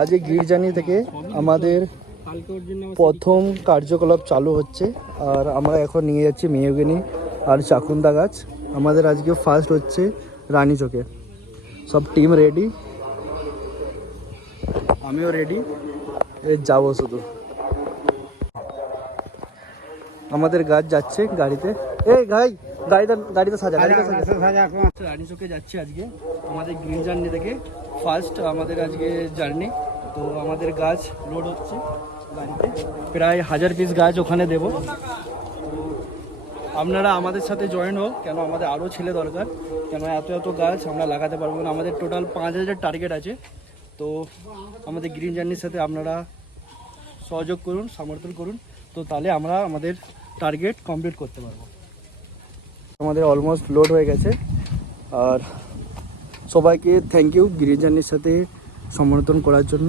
আজ এই grid journey থেকে আমাদের প্রথম কার্যকলাপ চালু হচ্ছে। আর আমরা এখন নিয়ে যাচ্ছি মেহগনি আর চাকুন্দা গাছ। আমাদের আজকে ফার্স্ট হচ্ছে রানীচকে। সব টিম রেডি, আমিও রেডি, যাবো শুধু। আমাদের গাছ যাচ্ছে গাড়িতে। এই গাড়িতে সাজা রানীচকে যাচ্ছে আজকে আমাদের গ্রিন জার্নি থেকে ফার্স্ট আমাদের আজকে জার্নি। তো আমাদের গাছ লোড হচ্ছে গাড়িতে, প্রায় 1000 পিস গাছ ওখানে দেব। আপনারা আমাদের সাথে জয়েন হোক, কেন আমাদের আরও ছেলে দরকার, কেন এত গাছ আমরা লাগাতে পারবো না। আমাদের টোটাল 5000 টার্গেট আছে। তো আমাদের গ্রিন জার্নির সাথে আপনারা সহযোগ করুন, সমর্থন করুন, তো তাহলে আমরা আমাদের টার্গেট কমপ্লিট করতে পারবো। আমাদের অলমোস্ট লোড হয়ে গেছে। আর সবাইকে থ্যাংক ইউ গ্রিন জার্নির সাথে সমর্থন করার জন্য।